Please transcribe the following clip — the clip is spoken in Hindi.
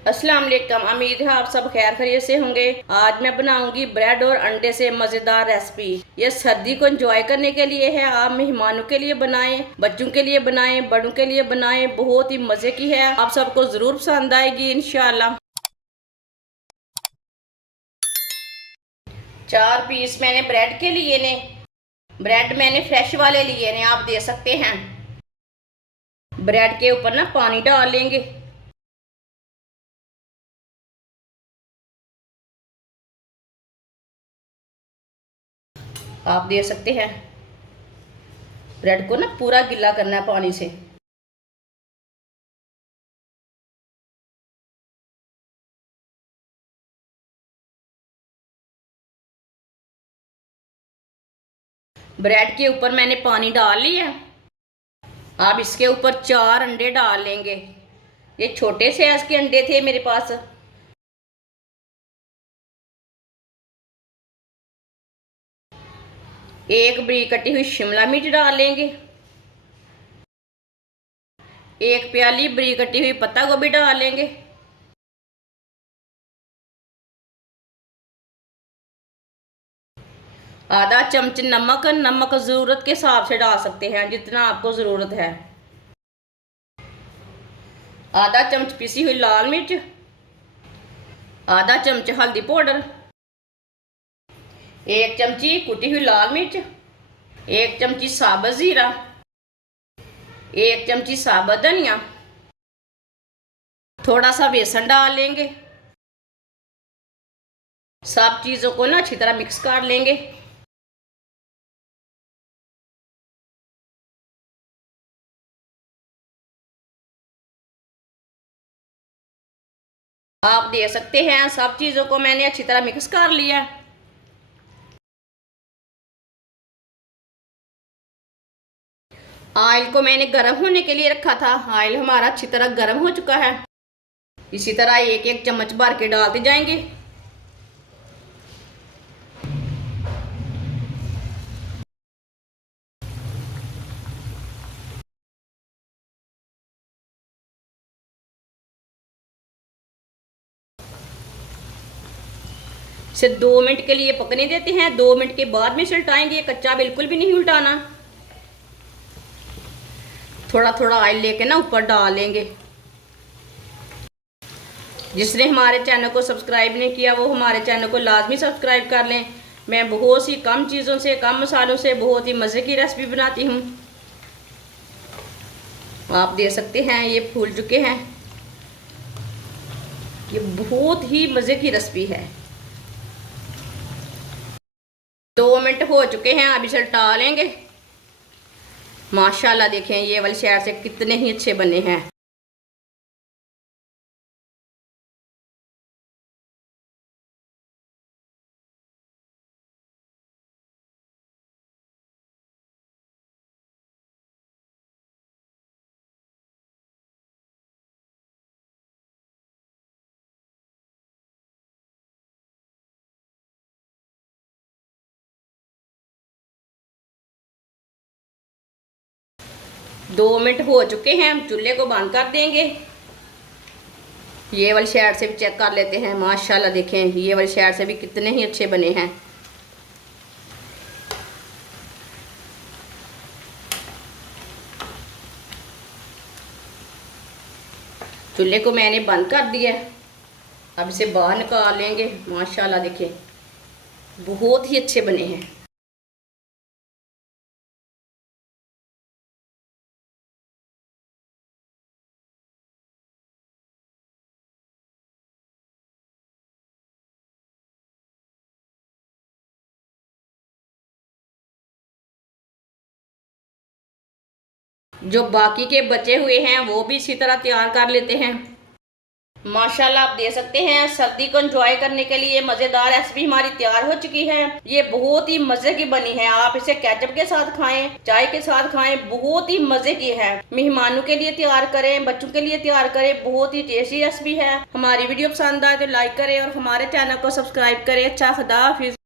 अस्सलाम वालेकुम। उम्मीद है आप सब खैर खैरियत से होंगे। आज मैं बनाऊंगी ब्रेड और अंडे से मज़ेदार रेसिपी। ये सर्दी को एंजॉय करने के लिए है। आप मेहमानों के लिए बनाएं, बच्चों के लिए बनाएं, बड़ों के लिए बनाएं। बहुत ही मज़े की है, आप सबको ज़रूर पसंद आएगी इंशाल्लाह। 4 पीस मैंने ब्रेड के लिए ने। ब्रेड मैंने फ्रेश वाले लिए ने, आप दे सकते हैं। ब्रेड के ऊपर ना पानी डाल लेंगे। आप दे सकते हैं। ब्रेड को ना पूरा गिला करना है पानी से। ब्रेड के ऊपर मैंने पानी डाल लिया। आप इसके ऊपर 4 अंडे डाल लेंगे। ये छोटे साइज के अंडे थे मेरे पास। एक बरीक कटी हुई शिमला मिर्च डाल लेंगे। एक प्याली बरीक कटी हुई पत्ता गोभी डाल लेंगे। आधा चम्मच नमक। नमक ज़रूरत के हिसाब से डाल सकते हैं, जितना आपको ज़रूरत है। आधा चम्मच पिसी हुई लाल मिर्च। आधा चम्मच हल्दी पाउडर। 1 चमची कुटी हुई लाल मिर्च। 1 चमची साबुत ज़ीरा। 1 चमची साबुत धनिया। थोड़ा सा बेसन डाल लेंगे। सब चीज़ों को ना अच्छी तरह मिक्स कर लेंगे। आप दे सकते हैं। सब चीज़ों को मैंने अच्छी तरह मिक्स कर लिया। ऑयल को मैंने गर्म होने के लिए रखा था। ऑयल हमारा अच्छी तरह गर्म हो चुका है। इसी तरह एक एक चम्मच भर के डालते जाएंगे। इसे 2 मिनट के लिए पकने देते हैं। 2 मिनट के बाद में इसे उल्टाएंगे। कच्चा बिल्कुल भी नहीं उल्टाना। थोड़ा थोड़ा ऑयल लेके ना ऊपर डाल लेंगे। जिसने हमारे चैनल को सब्सक्राइब नहीं किया वो हमारे चैनल को लाजमी सब्सक्राइब कर लें। मैं बहुत सी कम चीज़ों से, कम मसालों से बहुत ही मज़े की रेसिपी बनाती हूँ। आप दे सकते हैं। ये फूल चुके हैं। ये बहुत ही मज़े की रेसिपी है। 2 मिनट हो चुके हैं। अब इसे उल्टा लेंगे। माशाल्लाह देखें ये वाली साइड से कितने ही अच्छे बने हैं। दो मिनट हो चुके हैं। हम चूल्हे को बंद कर देंगे। ये वाली साइड से भी चेक कर लेते हैं। माशाल्लाह देखें ये वाली साइड से भी कितने ही अच्छे बने हैं। चूल्हे को मैंने बंद कर दिया। अब इसे बाहर निकाल लेंगे। माशाल्लाह देखें बहुत ही अच्छे बने हैं। जो बाकी के बचे हुए हैं वो भी इसी तरह तैयार कर लेते हैं। माशाल्लाह आप दे सकते हैं। सर्दी को एंजॉय करने के लिए मज़ेदार रेसिपी हमारी तैयार हो चुकी है। ये बहुत ही मज़े की बनी है। आप इसे केचप के साथ खाएं, चाय के साथ खाएं, बहुत ही मज़े की है। मेहमानों के लिए तैयार करें, बच्चों के लिए तैयार करें। बहुत ही टेस्टी रेसिपी है। हमारी वीडियो पसंद आए तो लाइक करें और हमारे चैनल को सब्सक्राइब करें। अच्छा, खुदा हाफिज़।